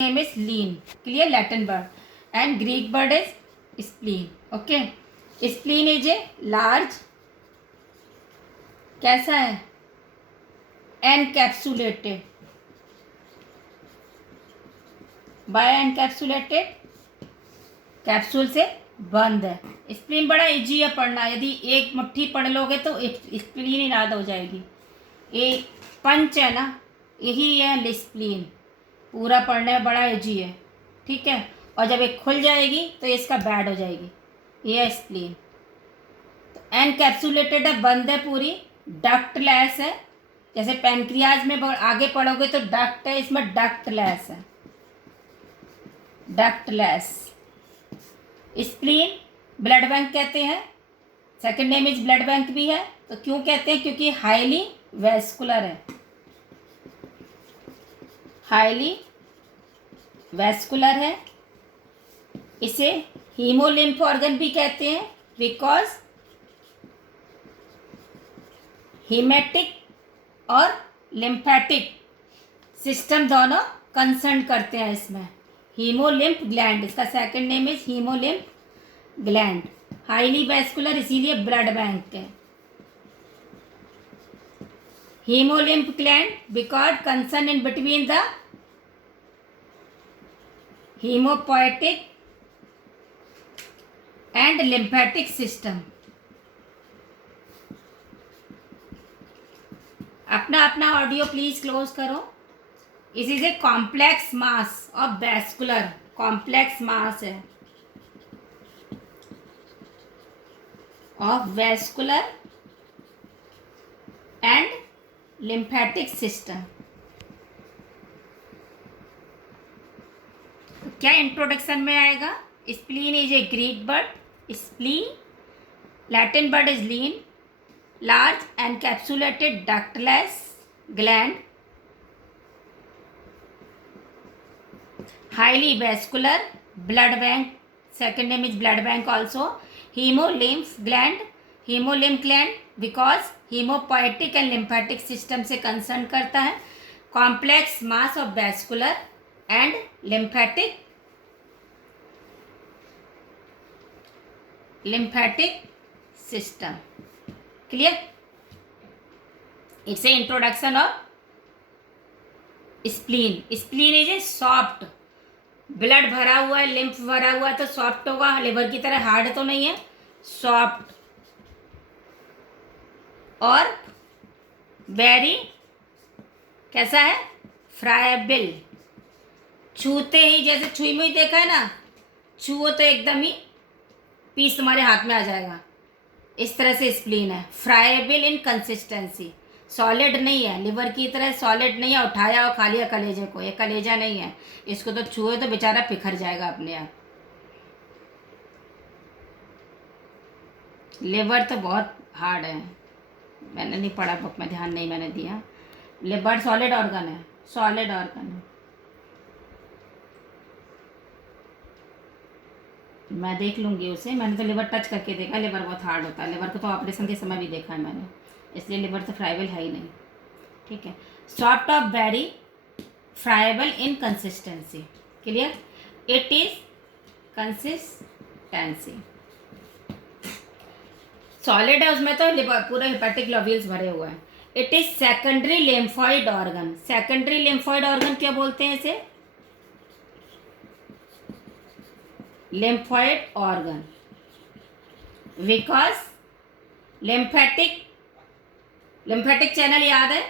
name is lean. Clear? Latin word. And Greek word is spleen. Okay. Spleen is a large, कैसा है, encapsulated, bye encapsulated, capsule से बंद है। Spleen बड़ा easy है पढ़ना, यदि एक मुट्ठी पढ़ लोगे तो स्प्लीन ही याद हो जाएगी। ये पंच है ना, यही है स्प्लीन, पूरा पढ़ने में बड़ा इजी है, ठीक है। और जब एक खुल जाएगी तो इसका बैड हो जाएगी। ये है स्प्लीन। तो एनकैप्सुलेटेड है, बंद है पूरी, डक्टलेस है। जैसे पैनक्रियाज में आगे पढ़ोगे तो डक्ट है, इसमें डक्टलेस है, डक्टलेस। स्प्लीन ब्लड बैंक कहते हैं, second name is blood bank भी है। तो क्यों कहते हैं? क्योंकि हाईली वैस्कुलर है, हाईली वैस्कुलर है। इसे हीमोलिम्फ ऑर्गन भी कहते हैं, बिकॉज हीमेटिक और लिम्फेटिक सिस्टम दोनों कंसर्न करते हैं इसमें। हीमोलिम्फ ग्लैंड, इसका second name is haemolymph gland. Highly vascular इसीलिए ब्लड बैंक है। Haemolymph gland because concern in between the haemopoietic and lymphatic system. अपना अपना ऑडियो प्लीज क्लोज करो। This is a complex mass of vascular, complex mass है of vascular and lymphatic system. क्या introduction में आएगा? Spleen is a Greek word, spleen, Latin word is lien, large encapsulated ductless gland, highly vascular, blood bank, second name is blood bank also, hemolymph gland, hemolymph gland because hemopoietic and lymphatic system से concern करता है, complex mass of vascular and lymphatic system. Clear? It's a introduction of spleen. Spleen is a soft, blood भरा हुआ है, lymph भरा हुआ है तो सॉफ्ट होगा, लिवर की तरह हार्ड तो नहीं है, सॉफ्ट और वेरी कैसा है, फ्राइबल। छूते ही, जैसे छुई मुई देखा है ना, छुओ तो एकदम ही पीस तुम्हारे हाथ में आ जाएगा, इस तरह से स्प्लीन है। फ्राइबल इन कंसिस्टेंसी, सॉलिड नहीं है, लिवर की तरह सॉलिड नहीं है, उठाया और खा लिया कलेजे को, ये कलेजा नहीं है, इसको तो छुए तो बेचारा पिखर जाएगा अपने आप। लिवर तो बहुत हार्ड है, मैंने नहीं पढ़ा बुक में, ध्यान नहीं मैंने दिया। लिवर सॉलिड ऑर्गन है, सॉलिड ऑर्गन है। मैं देख लूँगी उसे, मैंने तो लिवर टच करके देखा, लिवर बहुत हार्ड होता है, लिवर को तो ऑपरेशन के समय भी देखा है मैंने, इसलिए लिवर तो फ्राइबल है ही नहीं, ठीक है। Soft of very friable in consistency. Clear? It is consistency, solid है, उसमें तो पूरे हेपेटिक लोब्यूल्स भरे हुए हैं। It is secondary lymphoid organ. Secondary lymphoid organ क्या बोलते हैं इसे? lymphoid organ because lymphatic channel याद है,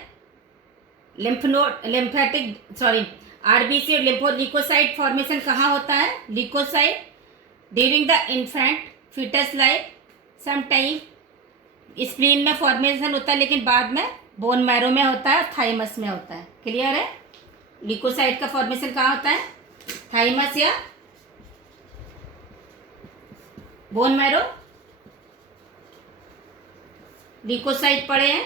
आरबीसी और लिम्फोलिकोसाइट फॉर्मेशन कहाँ होता है? Leucocyte during the infant foetus life, some time spleen में फॉर्मेशन होता है, लेकिन बाद में बोन मैरो में होता है, थाइमस में होता है। क्लियर है? लिकोसाइट का फॉर्मेशन कहाँ होता है? थाइमस या बोन मैरो। लिकोसाइट पढ़े हैं,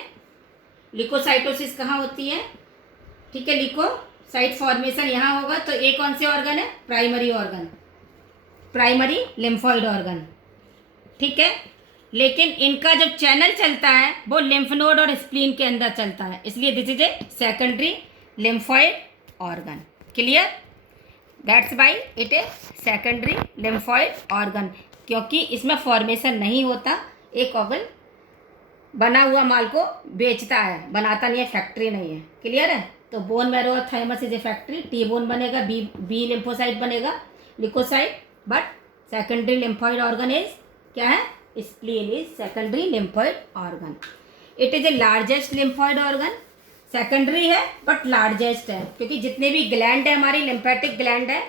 लिकोसाइटोसिस कहाँ होती है? ठीक है, लिकोसाइट फॉर्मेशन यहाँ होगा। तो ये कौन से ऑर्गन है? Primary organ, primary lymphoid organ, ठीक है। लेकिन इनका जब चैनल चलता है वो लिम्फ नोड और स्प्लीन के अंदर चलता है, इसलिए this is A secondary lymphoid organ. Clear? That's why it A secondary lymphoid organ, क्योंकि इसमें फॉर्मेशन नहीं होता, एक ऑर्गन बना हुआ माल को बेचता है, बनाता नहीं है, फैक्ट्री नहीं है। क्लियर है? तो बोन मैरो और thymus is a factory, T bone बनेगा, बी लिम्फोसाइट बनेगा, leucocyte, but secondary lymphoid organ is क्या है? Spleen is secondary lymphoid organ. It is a largest lymphoid organ, secondary है बट लार्जेस्ट है, क्योंकि जितने भी ग्लैंड है हमारी, लिम्फेटिक ग्लैंड है,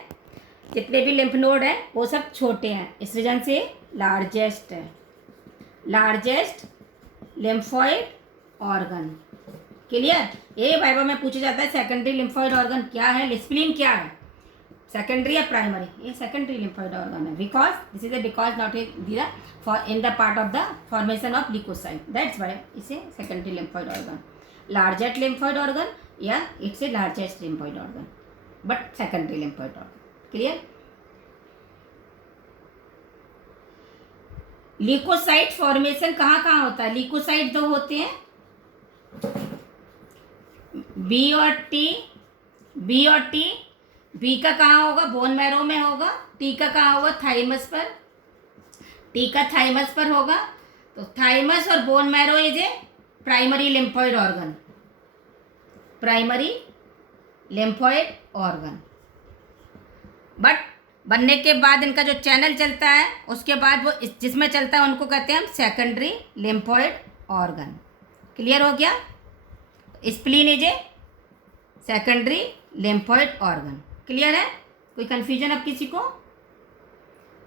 जितने भी लिम्फ नोड है वो सब छोटे हैं, इस रीजन से लार्जेस्ट है, लार्जेस्ट लिम्फॉइड ऑर्गन। क्लियर? ये वाइवा में पूछा जाता है सेकेंडरी लिम्फॉइड ऑर्गन क्या है, स्प्लीन क्या है, सेकेंडरी या प्राइमरी? ये सेकेंडरी लिम्फॉइड ऑर्गन है, because this is a because not in the part of the formation of leucocyte, that's why इसे secondary lymphoid organ. Largest lymphoid organ या it's a largest lymphoid organ but secondary lymphoid organ. Clear? Leucocyte formation कहाँ कहाँ होता है? Leucocyte दो होते हैं, B और टी, बी और टी। बी का कहाँ होगा? बोन मैरो में होगा। टी का कहाँ होगा? थाइमस पर। टी का थाइमस पर होगा। तो थाइमस और bone marrow is a primary lymphoid organ, primary lymphoid organ. But बनने के बाद इनका जो चैनल चलता है, उसके बाद वो जिसमें चलता है उनको कहते हैं हम सेकेंडरी लिम्फॉइड ऑर्गन। क्लियर हो गया? Spleen is A secondary lymphoid organ. Clear है? कोई कंफ्यूजन अब किसी को?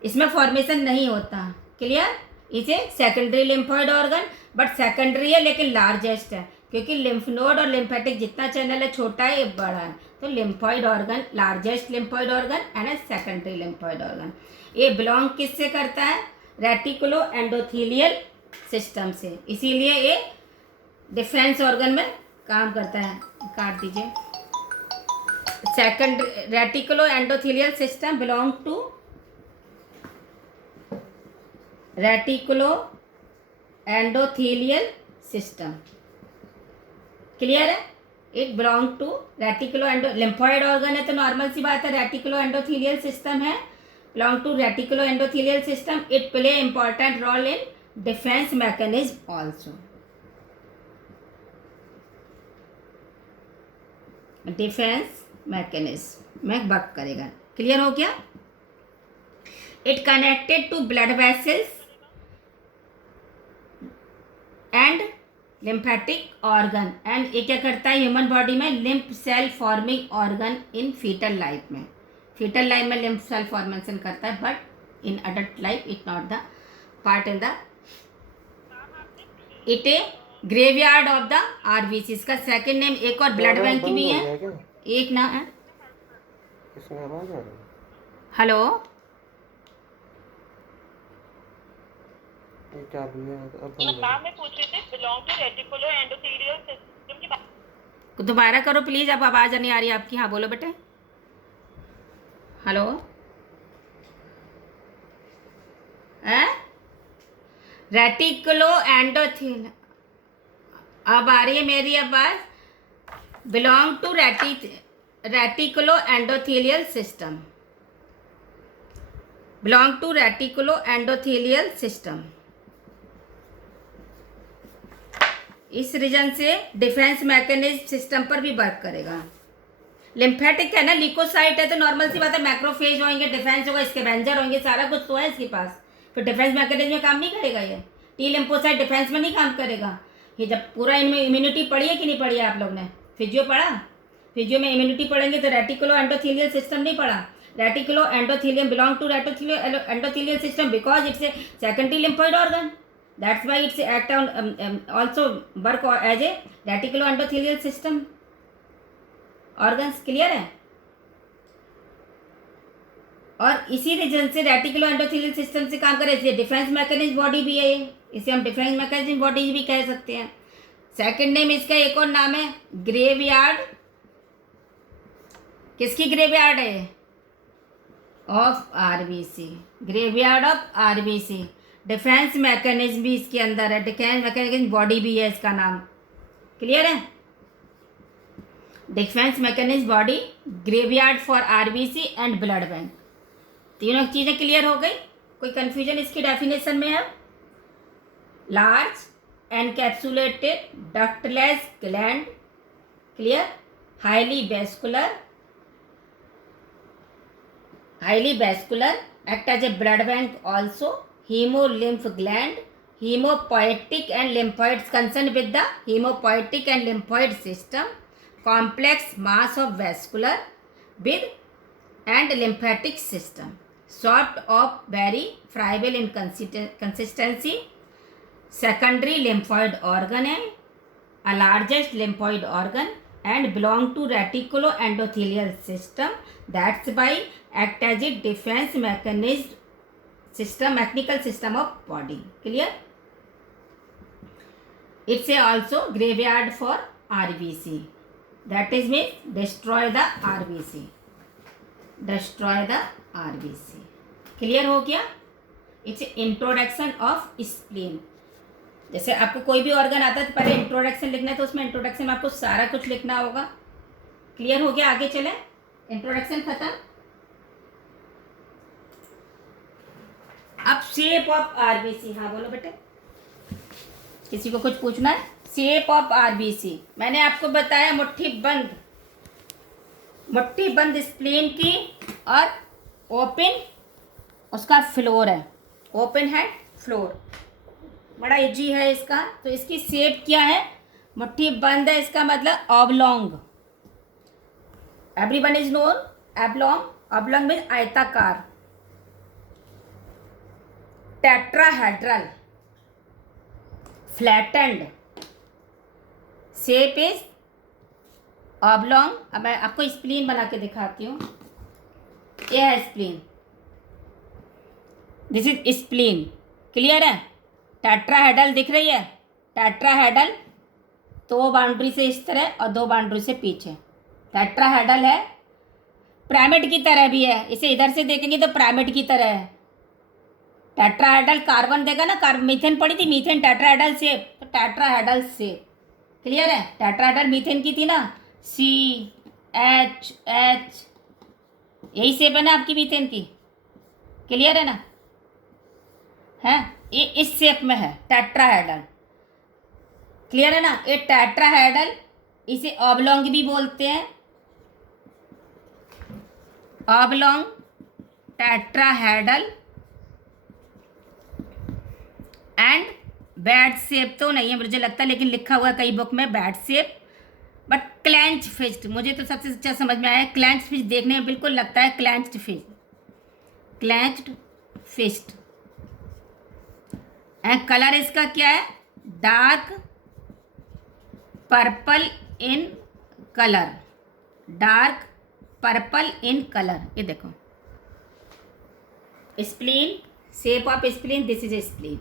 इसमें फॉर्मेशन नहीं होता। क्लियर? इसे secondary lymphoid organ, but secondary है लेकिन लार्जेस्ट है, क्योंकि लिम्फ नोड और लिम्फेटिक जितना चैनल है छोटा है, ये बड़ा है। तो lymphoid organ, largest lymphoid organ and A secondary lymphoid organ. ये बिलोंग किससे करता है? रेटिकुलो एंडोथीलियल सिस्टम से, इसीलिए ये डिफेंस ऑर्गन में काम करता है। काट दीजिए। Second reticuloendothelial system belong to reticuloendothelial system. Clear है? It belong to reticulo endo, lymphoid organ है तो नॉर्मल सी बात है, रेटिकुलो एंडोथीलियल सिस्टम है, belong to reticuloendothelial system. It play important role in defence mechanism also, defence mechanism में work करेगा। Clear हो गया? It connected to blood vessels and lymphatic organ, and ये क्या करता है ह्यूमन बॉडी में? Lymph cell forming organ in foetal life में, फीटल लाइफ में लिम्फ सेल फॉर्मेशन करता है, but in adult life it not the part in the, it a graveyard of the RBC. इसका सेकेंड नेम एक और blood bank भी है, एक ना है। हेलो, नाम में पूछ रहे थे, belong to reticuloendothelial system की बात। दोबारा करो प्लीज, अब आवाज नहीं आ रही आपकी। हाँ बोलो बेटे। हेलो, रेटिकुलो एंडोथेलियल, अब आ रही है मेरी आवाज। Belong to reticuloendothelial system, belong to reticuloendothelial system. इस रीजन से डिफेंस मैकेनिज्म सिस्टम पर भी वर्क करेगा। लिम्फेटिक है ना, लिकोसाइट है तो नॉर्मल सी बात है, मैक्रोफेज होंगे, डिफेंस होगा, स्कैवेंजर होंगे, सारा कुछ तो है इसके पास, फिर डिफेंस मैकेनिज्म में काम नहीं करेगा ये। टी लिम्फोसाइट डिफेंस में नहीं काम करेगा। ये जब पूरा इनमें इम्यूनिटी पढ़ी है कि नहीं पढ़ी है आप लोग ने? फिजियो पढ़ा? फिजियो में इम्यूनिटी पढ़ेंगे तो रेटिकुलो एंडोथेलियल सिस्टम नहीं पढ़ा। Reticuloendothelium belong to reticuloendothelial system because it's a secondary lymphoid organ, that's why it's act on also work as a reticulo endothelial system organs। Clear है? और इसी reason से reticulo endothelial system से काम करे, इसलिए defence mechanism body भी है ये, इसे हम डिफेंस मैकेनिज्म बॉडी भी कह सकते हैं। सेकंड नेम इसका एक और नाम है ग्रेवयार्ड। किसकी ग्रेवयार्ड है? Of RBC, graveyard of RBC. Defence mechanism भी इसके अंदर है, डिफेंस मैकेनिज्म बॉडी भी है इसका नाम। क्लियर है? Defence mechanism body, graveyard for RBC and blood bank. तीनों चीज़ें क्लियर हो गई? कोई कंफ्यूजन इसकी डेफिनेशन में है? Large encapsulated ductless gland, clear, highly vascular, act as a blood bank also, hemolymph gland, hemopoietic and lymphoid, concerned with the hemopoietic and lymphoid system, complex mass of vascular with and lymphatic system, soft of very friable in consistency, secondary lymphoid organ है, a largest lymphoid organ, and belong to reticuloendothelial system. That's why act as a defense mechanical system of body. Clear? It's a also graveyard for RBC. That is means destroy the RBC. Destroy the RBC. Clear हो गया? It's introduction of spleen. जैसे आपको कोई भी organ आता है तो पहले इंट्रोडक्शन लिखना है, तो उसमें इंट्रोडक्शन में आपको सारा कुछ लिखना होगा। क्लियर हो गया? आगे चले, इंट्रोडक्शन खत्म। अब शेप ऑफ आरबीसी। हाँ बोलो बेटे, किसी को कुछ पूछना है? शेप ऑफ आरबीसी मैंने आपको बताया, मुट्ठी बंद स्प्लीन की और ओपन उसका फ्लोर है, ओपन हैंड फ्लोर, बड़ा इजी है इसका। तो इसकी शेप क्या है? मुट्ठी बंद है, इसका मतलब oblong. Everyone is known oblong. Oblong mean आयताकार। Tetrahedral, flattened, shape is oblong. अब मैं आपको स्प्लीन बना के दिखाती हूँ। ये है spleen, this is spleen. Clear है? टेट्राहेड्रल दिख रही है? टेट्राहेड्रल 2 बाउंड्री से इस तरह और 2 बाउंड्री से पीछे टेट्राहेड्रल है। पिरामिड की तरह भी है, इसे इधर से देखेंगे तो पिरामिड की तरह है। टेट्राहेड्रल कार्बन देखा ना, कार्बन मीथेन पड़ी थी, मीथेन टेट्राहेड्रल शेप, तो टेट्राहेड्रल शेप। क्लियर है? टेट्राहेड्रल मीथेन की थी ना, CH H, यही शेप है ना आपकी मीथेन की। क्लियर है ना? है, ये इस शेप में है टेट्राहेड्रल। क्लियर है ना? ये टेट्राहेड्रल, इसे ऑबलोंग भी बोलते हैं, oblong tetrahedral. And bad shape तो नहीं है मुझे लगता, लेकिन लिखा हुआ है कई बुक में bad shape, but clench fist मुझे तो सबसे अच्छा समझ में आया। क्लेंच फिस्ट देखने में बिल्कुल लगता है clenched fist, clenched fist. And colour इसका क्या है? Dark purple in colour, dark purple in colour. ये देखो spleen, shape of spleen, this is spleen.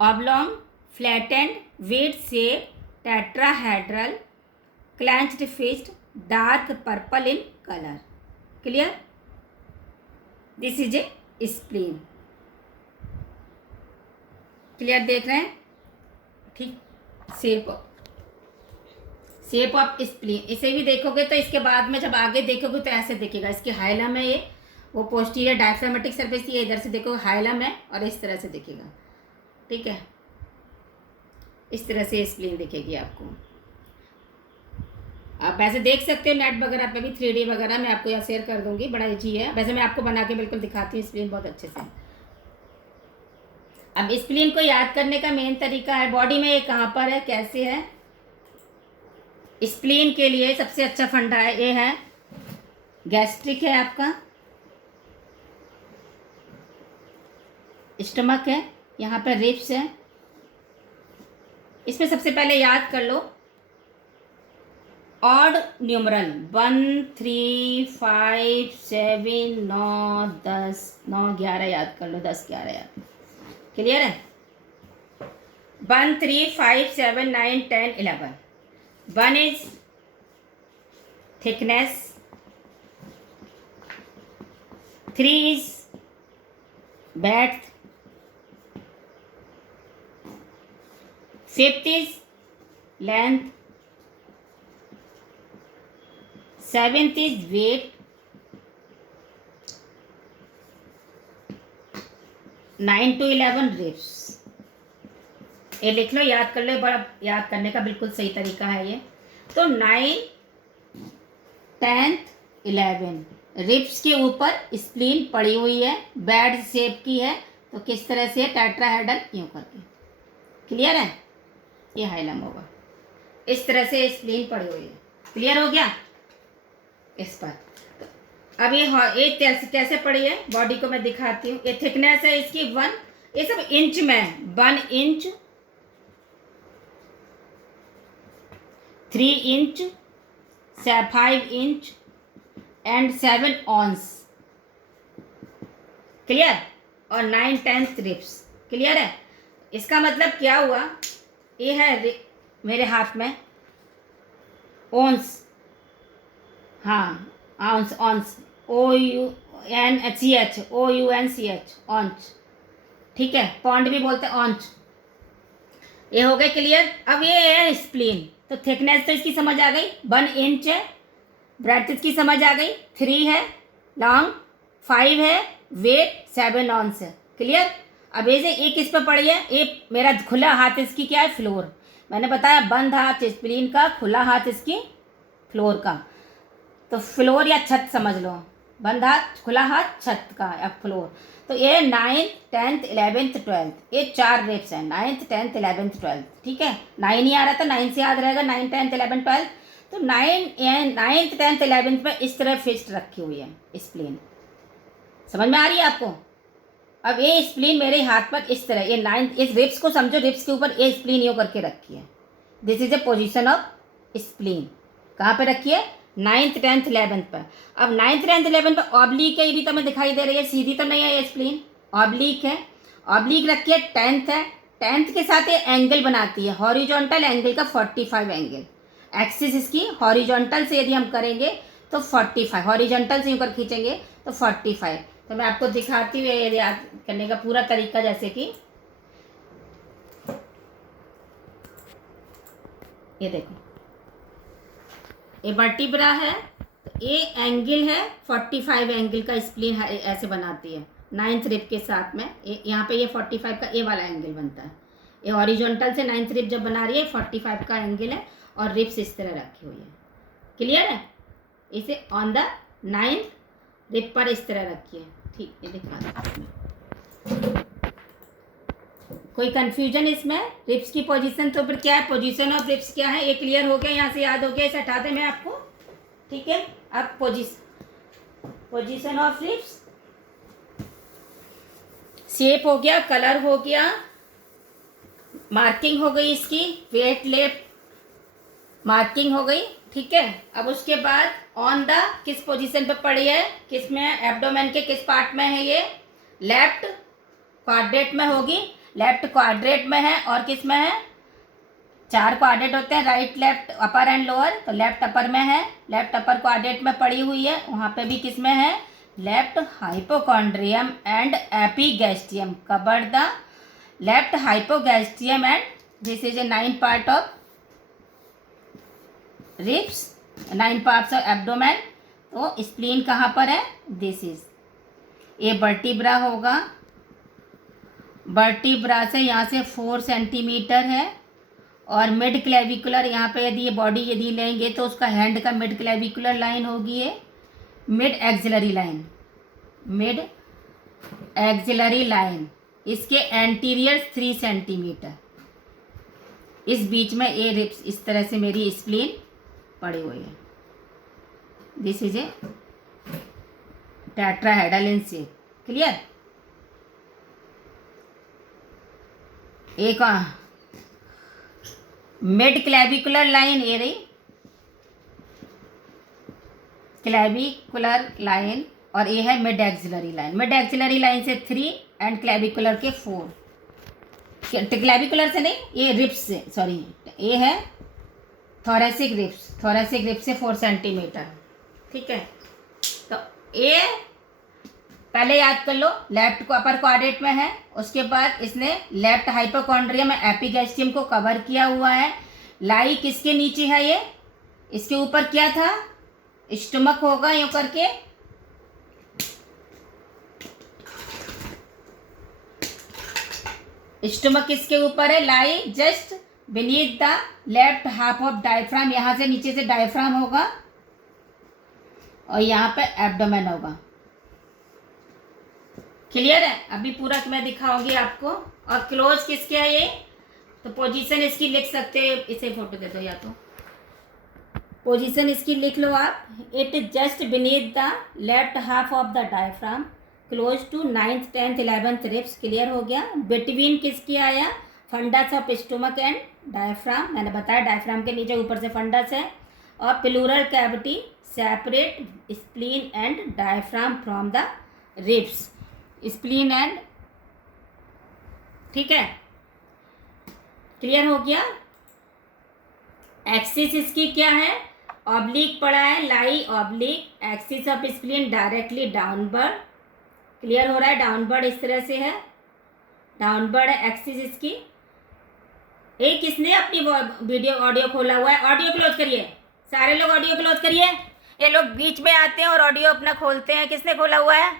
Oblong, flattened, wedge shape, tetrahedral, clenched fist, dark purple in colour. Clear? This is a spleen. Clear देख रहे हैं? ठीक। Shape of spleen, इसे भी देखोगे तो इसके बाद में जब आगे देखोगे तो ऐसे दिखेगा। इसकी हाइलम है, ये वो पोस्टीरियर डायफ्रामेटिक सरफेस, ये इधर से देखो हाइलम है और इस तरह से दिखेगा। ठीक है, इस तरह से स्प्लीन दिखेगी आपको। आप वैसे देख सकते हो नेट वगैरह पे भी, 3D वगैरह मैं आपको यहाँ शेयर कर दूंगी, बड़ा ईजी है। वैसे मैं आपको बना के बिल्कुल दिखाती हूँ स्प्लीन बहुत अच्छे से। अब स्प्लीन को याद करने का मेन तरीका है, बॉडी में ये कहाँ पर है, कैसे है। स्प्लीन के लिए सबसे अच्छा फंडा है, ये है गैस्ट्रिक है आपका, स्टमक है, यहाँ पर रिब्स है। इसमें सबसे पहले याद कर लो ऑड न्यूमरल 1 3 5 7 9 10 9 11 याद कर लो, 10 11 याद। क्लियर है? 1 3 5 7 9 10 11। 1 is thickness, 3 is breadth, 5th is length, 7th is weight, 9 to 11 ribs. ये लिख लो, याद कर लो, बड़ा याद करने का बिल्कुल सही तरीका है ये। तो 9, 10th, 11 रिप्स के ऊपर स्प्लीन पड़ी हुई है, बैड शेप की है। तो किस तरह से टेट्राहेड्रल, यूं करके। क्लियर है? ये हाइलम होगा, इस तरह से स्प्लीन पड़ी हुई है। क्लियर हो गया इस पर? अब ये कैसे पड़ी है, बॉडी को मैं दिखाती हूँ। ये थिकनेस है इसकी 1, ये सब इंच में, 1 inch, 3 inch, 5 inch and 7 ounce. Clear? और 9, 10 रिप्स। क्लियर है? इसका मतलब क्या हुआ, ये है मेरे हाथ में ऑन्स, हाँ ऑन्स, ऑन्स, OUNCH, OUNCH, ऑन्च। ठीक है, पॉन्ड भी बोलते हैं ऑन्च। ये हो गए क्लियर। अब ये है स्प्लीन। तो थिकनेस तो इसकी समझ आ गई, 1 इंच है, ब्रेड्थ की समझ आ गई, 3 है लॉन्ग, 5 है वेट, 7 ऑन्स है। क्लियर? अब ये किस पे पड़ी है, ये मेरा खुला हाथ इसकी क्या है, फ्लोर। मैंने बताया बंद हाथ स्प्लीन का, खुला हाथ इसकी फ्लोर का। तो फ्लोर या छत समझ लो, बंद हाथ, खुला हाथ, छत का या फ्लोर। तो ये 9th, 10th, 11th, 12th, ये 4 रेप्स हैं, 9th, 10th, 11th, 12th। ठीक है, 9 ही आ रहा था, 9 से याद रहेगा, 9, 10, 11, 12। तो 9th, 10th, 11th पे इस तरह फिस्ट रखी हुई है स्प्लीन। समझ में आ रही है आपको? अब ये स्प्लीन मेरे हाथ पर इस तरह, ये 9th, इस रिप्स को समझो, रिप्स के ऊपर ये स्प्लीन यूँ करके रखी है। This is A position of spleen. कहाँ पे रखी है? 9th, 10th, 11th पर। अब 9th, 10th, 11th पर ऑब्लिक है, ये भी तुम्हें दिखाई दे रही है, सीधी तो नहीं है ये स्प्लीन, ऑब्लिक है। ऑब्लिक रखी है, 10th है, 10th के साथ ये एंगल बनाती है, हॉरिजॉन्टल एंगल का 45 एंगल। एक्सिस इसकी हॉरिजॉन्टल से यदि हम करेंगे तो 45, हॉरिजॉन्टल से ऊपर खींचेंगे तो 45। तो मैं आपको दिखाती हूँ ये याद करने का पूरा तरीका, जैसे कि ये देखो, ये वर्टिब्रा है, तो ये एंगल है 45 एंगल का स्प्लीन ऐसे बनाती है 9th रिब के साथ में। यहाँ पे ये 45 का ये वाला एंगल बनता है। ये हॉरिजॉन्टल से 9th रिब जब बना रही है 45 का एंगल है, और रिब्स इस तरह रखी हुई है। क्लियर है? इसे ऑन द 9th रिब पर इस तरह रखी है। ठीक, ये दिखा दो। कोई कंफ्यूजन इसमें? रिप्स की पोजीशन, तो फिर क्या है, पोजीशन ऑफ रिप्स क्या है, ये क्लियर हो गया, यहाँ से याद हो गया, इसे हटा दें मैं आपको। ठीक है, अब पोजीशन ऑफ रिप्स, शेप हो गया, कलर हो गया, मार्किंग हो गई इसकी, वेट लेफ्ट मार्किंग हो गई। ठीक है, अब उसके बाद ऑन द किस पोजीशन पे पड़ी है, किस में, एब्डोमेन के किस पार्ट में है ये, लेफ्ट क्वाड्रेंट में होगी, लेफ्ट क्वाड्रेंट में है। और किस में है, 4 क्वाड्रेंट होते हैं, right, left, upper and lower. तो लेफ्ट अपर में है, लेफ्ट अपर क्वाड्रेंट में पड़ी हुई है। वहाँ पे भी किस में है, left hypochondrium and epigastrium, cover the left hypogastrium and this is A 9 part of ribs, 9 parts of abdomen. तो स्प्लीन कहाँ पर है, दिस इज, ये वर्टिब्रा होगा, वर्टिब्रा से यहाँ से 4 सेंटीमीटर है। और मिड क्लेविकुलर, यहाँ पे यदि ये बॉडी यदि लेंगे तो उसका हैंड का मिड क्लेविकुलर लाइन होगी ये mid axillary line, mid axillary line, इसके एंटीरियर 3 सेंटीमीटर। इस बीच में ये रिप्स इस तरह से मेरी स्प्लीन पड़ी हुई है। This is A tetrahedral in shape. Clear? एक मिड क्लेविकुलर लाइन, ये रही क्लेविकुलर लाइन, और ये है mid axillary line. Mid axillary line से 3 एंड क्लेविकुलर के 4, क्लेविकुलर से नहीं, ये रिप्स से, सॉरी, ये है थोरेसिक रिप्स, थोरेसिक रिप्स से 4 सेंटीमीटर। ठीक है, तो ये पहले याद कर लो, लेफ्ट को अपर क्वाड्रेंट में है, उसके बाद इसने लेफ्ट हाइपोकॉन्ड्रियम एपिगैस्ट्रियम को कवर किया हुआ है। लाई किसके नीचे है ये, इसके ऊपर क्या था, स्टमक होगा यूं करके, स्टमक किसके ऊपर है, lie just beneath the left half of diaphragm, यहां से नीचे से डायफ्राम होगा और यहाँ पे एब्डोमेन होगा। क्लियर है? अभी पूरा मैं दिखाऊंगी आपको। और क्लोज किसके है ये, तो पोजीशन इसकी लिख सकते हैं, इसे फोटो दे दो या तो पोजीशन इसकी लिख लो आप। It is just beneath the left half of the diaphragm, close to 9th 10th 11th ribs. Clear हो गया? बिटवीन किसकी आया, fundus of stomach and diaphragm, मैंने बताया डायफ्राम के नीचे ऊपर से फंडस है। और pleural cavity separate spleen and diaphragm from the ribs, spleen and, ठीक है? क्लियर हो गया? एक्सिस इसकी क्या है, ऑब्लिक पड़ा है, lie oblique, axis of spleen directly downward. Clear हो रहा है? डाउनवर्ड इस तरह से है, डाउनवर्ड है एक्सिस इसकी। एक किसने अपनी वीडियो ऑडियो खोला हुआ है, ऑडियो क्लोज करिए, सारे लोग ऑडियो क्लोज करिए। ये लोग बीच में आते हैं और ऑडियो अपना खोलते हैं, किसने खोला हुआ है?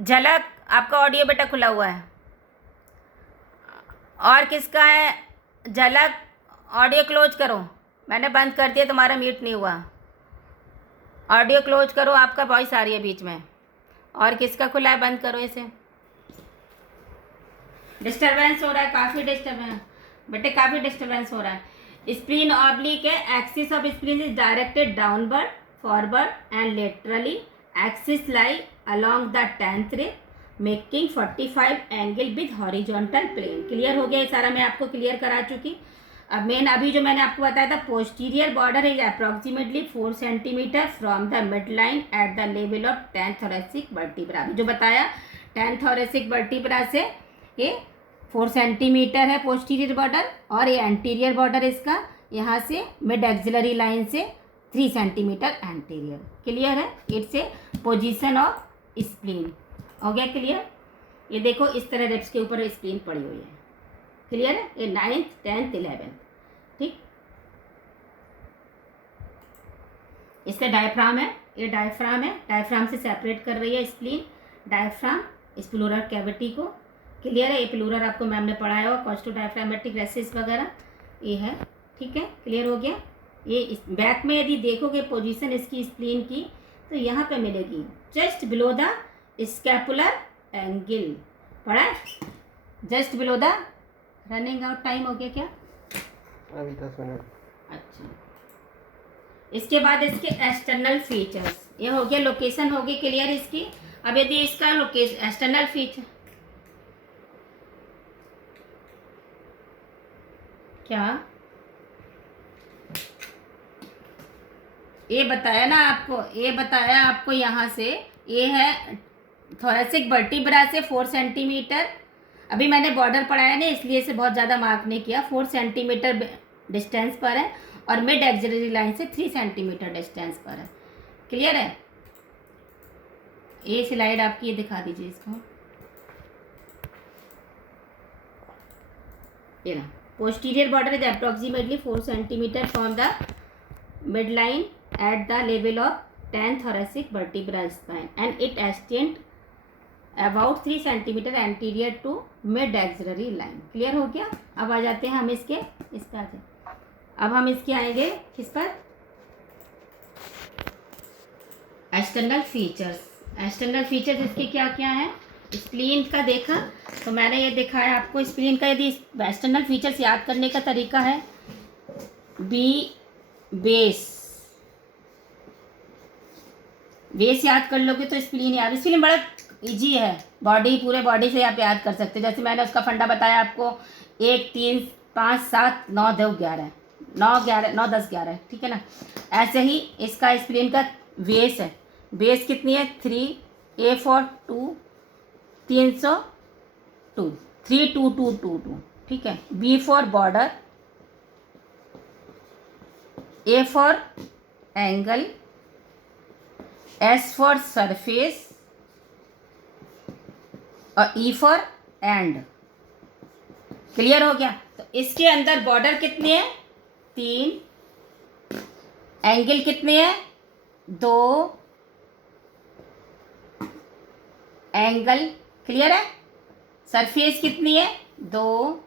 झलक, आपका ऑडियो बेटा खुला हुआ है। और किसका है? झलक, ऑडियो क्लोज करो, मैंने बंद कर दिया, तुम्हारा म्यूट नहीं हुआ, ऑडियो क्लोज करो, आपका वॉइस आ रही है बीच में। और किसका खुला है, बंद करो इसे, डिस्टर्बेंस हो रहा है, काफ़ी डिस्टर्बेंस बेटे, काफ़ी डिस्टर्बेंस हो रहा है। स्प्लीन ऑब्लिक है, axis of spleen is directed downward, forward and laterally, axis lie along the 10th rib making 45 angle with horizontal plane. Clear हो गया? ये सारा मैं आपको क्लियर करा चुकी। अब अभी जो मैंने आपको बताया था, posterior border is approximately 4 centimetre from the mid line at the level of 10th thoracic vertebra. अभी जो बताया 10th thoracic वर्टिब्रा से ये 4 सेंटीमीटर है पोस्टीरियर बॉर्डर, और ये एंटीरियर बॉर्डर इसका यहाँ से मिड एक्सिलरी लाइन से 3 सेंटीमीटर एंटीरियर। क्लियर है? It's a position of spleen. हो गया क्लियर? ये देखो इस तरह रिब्स के ऊपर स्प्लीन पड़ी हुई है। क्लियर है? ये 9th 10th 11th, ठीक। इससे डायफ्राम है, ये डायफ्राम है, डायफ्राम से सेपरेट कर रही है स्प्लीन, डायफ्राम इस प्लूरल कैविटी को। क्लियर है? ये प्लूरल आपको मैम ने पढ़ाया हो, कॉस्टो डायफ्रामेटिक रेसिस वगैरह ये है, ठीक है? क्लियर हो गया? ये इस बैक में यदि देखोगे पोजीशन इसकी स्प्लीन की, तो यहाँ पे मिलेगी just below the scapular angle, पढ़ा है? Just below the, running out time हो गया क्या? अभी 10 मिनट। अच्छा, इसके बाद इसके एक्सटर्नल फीचर्स, ये हो गया, लोकेशन हो गई क्लियर इसकी। अब यदि इसका लोकेशन एक्सटर्नल फीचर क्या, ये बताया ना आपको, ये बताया आपको यहाँ से, ये है थोरेसिक वर्टिब्रा से 4 सेंटीमीटर, अभी मैंने बॉर्डर पढ़ाया नहीं इसलिए इसे बहुत ज़्यादा मार्क नहीं किया, 4 सेंटीमीटर डिस्टेंस पर है, और मिड एक्सिलरी लाइन से 3 सेंटीमीटर डिस्टेंस पर है। क्लियर है? ये स्लाइड आपकी, ये दिखा दीजिए इसको, ये ना, posterior border is approximately 4 centimetre from the mid line at the level of 10th thoracic vertebra spine and it extend about 3 centimeter anterior to mid axillary line। Clear हो गया? अब आ जाते हैं हम इसके, इस पर आ जाए, अब हम इसके आएंगे किस पर, एक्सटर्नल फीचर्स। एक्सटर्नल फीचर्स इसके क्या क्या है? स्प्लीन का देखा तो मैंने ये दिखाया आपको, स्प्लीन का यदि एक्सटर्नल फीचर्स याद करने का तरीका है, बेस याद कर लोगे तो स्प्लीन याद, स्प्लीन बड़ा इजी है, बॉडी, पूरे बॉडी से आप याद कर सकते हो। जैसे मैंने उसका फंडा बताया आपको, 1 3 5 7 9 2 11 9 10 11, ठीक है ना? ऐसे ही इसका स्प्लीन का बेस है, बेस कितनी है, 3 A for 2 302 32222, ठीक है? B for border, A for angle, S for surface और E फॉर एंड। क्लियर हो गया? तो इसके अंदर बॉर्डर कितनी है, 3, एंगल कितने हैं, दो एंगल, क्लियर है। सरफेस कितनी है, दो,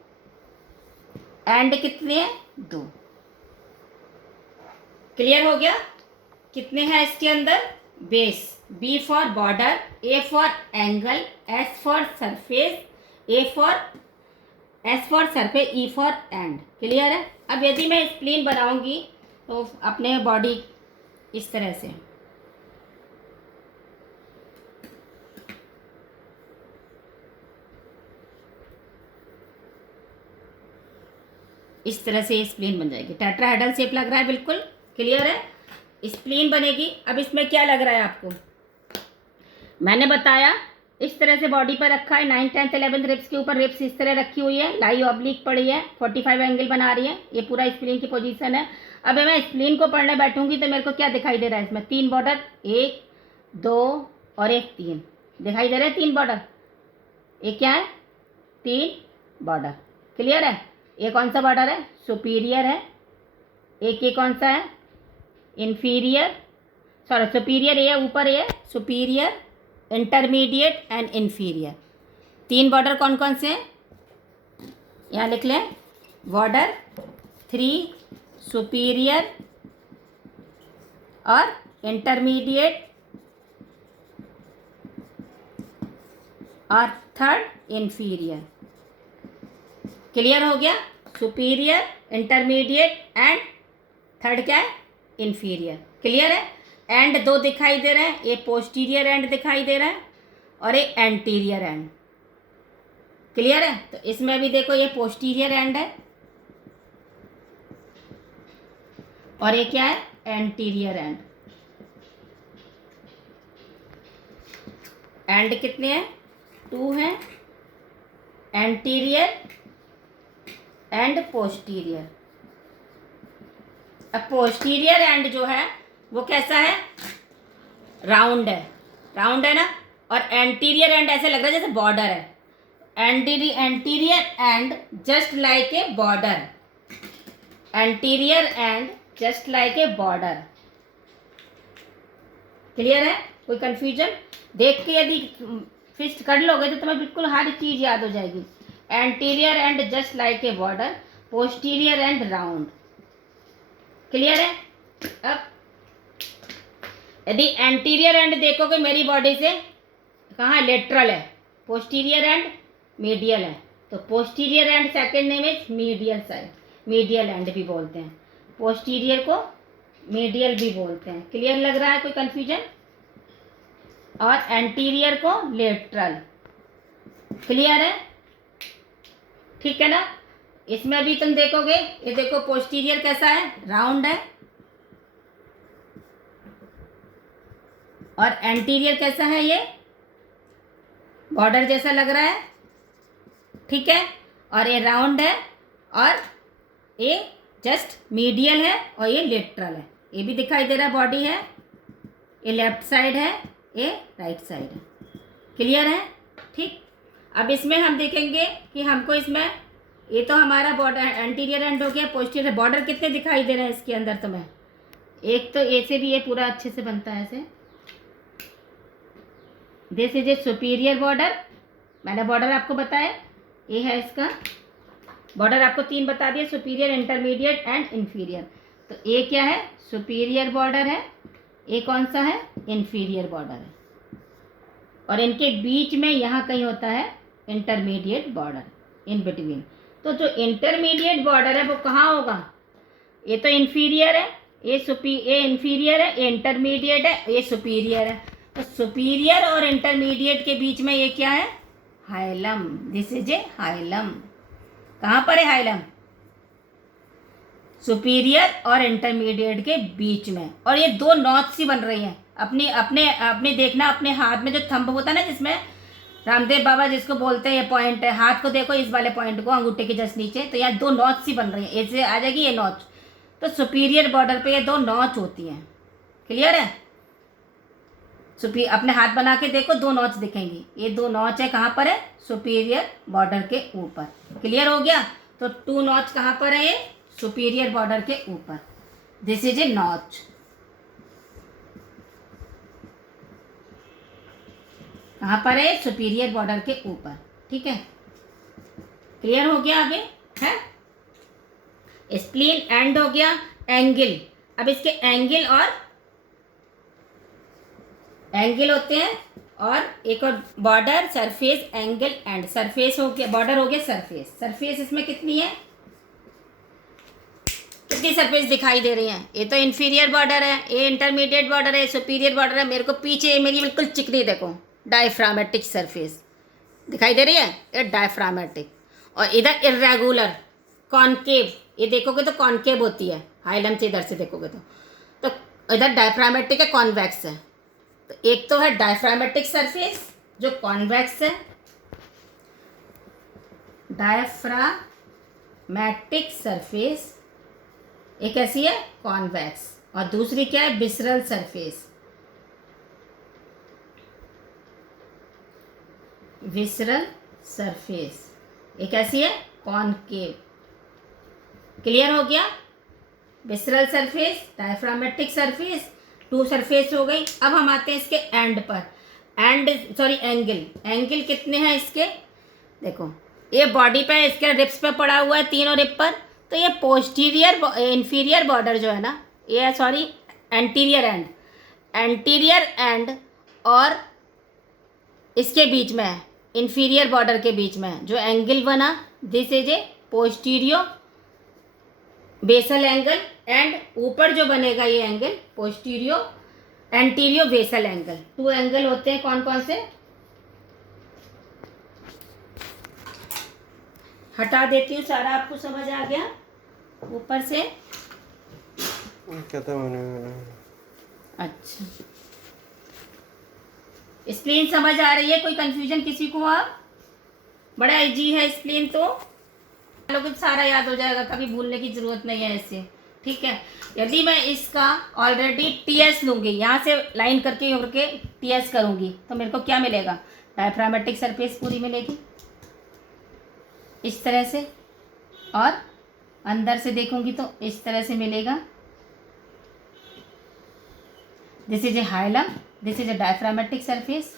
एंड कितने हैं, दो। क्लियर हो गया। कितने हैं इसके अंदर, base, B for border, A for angle, S for surface, S for surface, E for end. Clear है। अब यदि मैं स्प्लीन बनाऊंगी तो अपने बॉडी इस तरह से, इस तरह से स्प्लीन बन जाएगी। टेट्राहेड्रल शेप लग रहा है, बिल्कुल क्लियर है। स्प्लीन बनेगी। अब इसमें क्या लग रहा है आपको, मैंने बताया इस तरह से बॉडी पर रखा है। 9th 10th 11th रिब्स के ऊपर रिब्स इस तरह रखी हुई है, लाई ऑब्लिक पड़ी है, 45 एंगल बना रही है। ये पूरा स्प्लीन की पोजीशन है। अब मैं स्प्लीन को पढ़ने बैठूंगी तो मेरे को क्या दिखाई दे रहा है इसमें, 3 बॉर्डर, 1 2 और 1 3 दिखाई दे रहे हैं। 3 बॉर्डर, एक क्या है, 3 बॉर्डर। क्लियर है। ये कौन सा बॉर्डर है, सुपीरियर है। एक ये कौन सा है, इन्फीरियर, सॉरी सुपीरियर, ये ऊपर, ये superior, intermediate and inferior. 3 border कौन कौन से हैं, यहाँ लिख लें। बॉर्डर 3 सुपीरियर और इंटरमीडिएट और 3rd इन्फीरियर। क्लियर हो गया। सुपीरियर, इंटरमीडिएट एंड 3rd क्या है, इन्फीरियर। क्लियर है। एंड 2 दिखाई दे रहे हैं, ये पोस्टीरियर एंड दिखाई दे रहा है और ये एंटीरियर एंड। क्लियर है। तो इसमें भी देखो ये पोस्टीरियर एंड है और ये क्या है, एंटीरियर एंड। एंड कितने हैं, 2 हैं, एंटीरियर एंड पोस्टीरियर। अब पोस्टीरियर एंड जो है वो कैसा है, राउंड है, राउंड है ना। और एंटीरियर एंड ऐसे लग रहा है जैसे बॉर्डर है। Anterior and just like a border, anterior and just like a border. Clear है। कोई कंफ्यूजन, देख के यदि फिक्स कर लोगे तो तुम्हें बिल्कुल हर चीज याद हो जाएगी। Anterior and just like a border, posterior and round. Clear है। अब यदि एंटीरियर एंड देखोगे मेरी बॉडी से, कहाँ लेटरल है, पोस्टीरियर एंड मीडियल है। तो posterior and second name is medial side, medial and भी बोलते हैं, पोस्टीरियर को मीडियल भी बोलते हैं। क्लियर लग रहा है, कोई कंफ्यूजन। और एंटीरियर को लेटरल। क्लियर है, ठीक है ना। इसमें भी तुम देखोगे, ये देखो पोस्टीरियर कैसा है, राउंड है, और एंटीरियर कैसा है, ये बॉर्डर जैसा लग रहा है, ठीक है। और ये राउंड है और ये जस्ट मीडियल है और ये लेटरल है। ये भी दिखाई दे रहा है, बॉडी है, ये लेफ्ट साइड है, ये राइट साइड है। क्लियर है, ठीक। अब इसमें हम देखेंगे कि हमको इसमें, ये तो हमारा बॉर्डर एंटीरियर एंड हो गया, पोस्टीरियर। बॉर्डर कितने दिखाई दे रहे हैं इसके अंदर तुम्हें, एक तो ए से भी ये पूरा अच्छे से बनता है ऐसे, this is A superior border. मैंने बॉर्डर आपको बताया, ये है इसका बॉर्डर, आपको 3 बता दिए, सुपीरियर, इंटरमीडिएट एंड इन्फीरियर। तो ये क्या है, सुपीरियर बॉर्डर है, ये कौन सा है, इन्फीरियर बॉर्डर है। और इनके बीच में यहाँ कहीं होता है इंटरमीडिएट बॉर्डर, इन बिटवीन। तो जो इंटरमीडिएट बॉर्डर है वो कहाँ होगा, ये तो इन्फीरियर है, ये इन्फीरियर है, ये इंटरमीडिएट है, ये सुपीरियर है। तो सुपीरियर और इंटरमीडिएट के बीच में ये क्या है, hilum. This is A hilum. कहाँ पर है हाइलम, सुपीरियर और इंटरमीडिएट के बीच में। और ये 2 नॉच सी बन रही हैं। अपने देखना, अपने हाथ में जो थंब होता है ना, जिसमें रामदेव बाबा जिसको बोलते हैं, ये पॉइंट है, हाथ को देखो, इस वाले पॉइंट को, अंगूठे के जस्ट नीचे। तो यहाँ 2 नॉच सी बन रही है, ऐसे आ जाएगी ये नॉच। तो सुपीरियर बॉर्डर पे ये 2 नॉच होती हैं। क्लियर है। अपने हाथ बना के देखो, 2 नॉच दिखेंगी। ये 2 नॉच है, कहाँ पर है, सुपीरियर बॉर्डर के ऊपर। क्लियर हो गया। तो 2 नॉच कहाँ पर है, ये सुपीरियर बॉर्डर के ऊपर। This is A notch. कहाँ पर है? सुपीरियर बॉर्डर के ऊपर। ठीक है, क्लियर हो गया आगे है? स्प्लीन एंड हो गया, एंगल। अब इसके एंगल होते हैं, और एक और border, surface, angle and. Surface हो गया, बॉर्डर हो गया, सरफेस। सरफेस इसमें कितनी है? कितनी सरफेस दिखाई दे रही है? ये तो इंफीरियर बॉर्डर है, ये इंटरमीडिएट बॉर्डर है, सुपीरियर बॉर्डर है। मेरे को पीछे मेरी बिल्कुल चिकनी देखो, डायफ्रामेटिक सरफेस दिखाई दे रही है, ये डायफ्रामेटिक। और इधर इरेगुलर कॉनकेव, ये देखोगे तो कॉनकेव होती है, हाइलम से इधर से देखोगे तो इधर डायफ्रामेटिक है, कॉन्वेक्स है। तो एक तो है डायफ्रामेटिक सरफेस जो कॉन्वेक्स है, डायफ्रामेटिक सरफेस एक ऐसी है कॉन्वेक्स, और दूसरी क्या है? Visceral surface. विसरल सरफेस एक ऐसी है कॉनकेव। क्लियर हो गया? Visceral surface, diaphragmatic surface, 2 surface हो गई। अब हम आते हैं इसके एंड पर। एंगल। एंगल कितने हैं इसके? देखो, ये बॉडी पे, इसके रिप्स पे पड़ा हुआ है, तीनों रिप पर। तो ये इंफीरियर बॉर्डर जो है ना, ये एंटीरियर एंड और इसके बीच में है, इंफीरियर बॉर्डर के बीच में है जो एंगल बना, this is a posterior basal angle. And ऊपर जो बनेगा ये angle posterior anterior basal angle. 2 angle होते हैं, कौन कौन से? हटा देती हूँ, सारा आपको समझ आ गया ऊपर से? खत्म होने वाला है। अच्छा, स्प्लीन समझ आ रही है? कोई कंफ्यूजन किसी को? आप बड़ा इजी है स्प्लीन, तो लोगों को सारा याद हो जाएगा, कभी भूलने की जरूरत नहीं है इससे। ठीक है, यदि मैं इसका ऑलरेडी टीएस लूँगी, यहाँ से लाइन करके टीएस करूँगी, तो मेरे को क्या मिलेगा? डायफ्रामेटिक सरफेस पूरी मिलेगी इस तरह से, और अंदर से देखूंगी तो इस तरह से मिलेगा। This is A hilum, this is A diaphragmatic surface.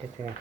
ठीक है।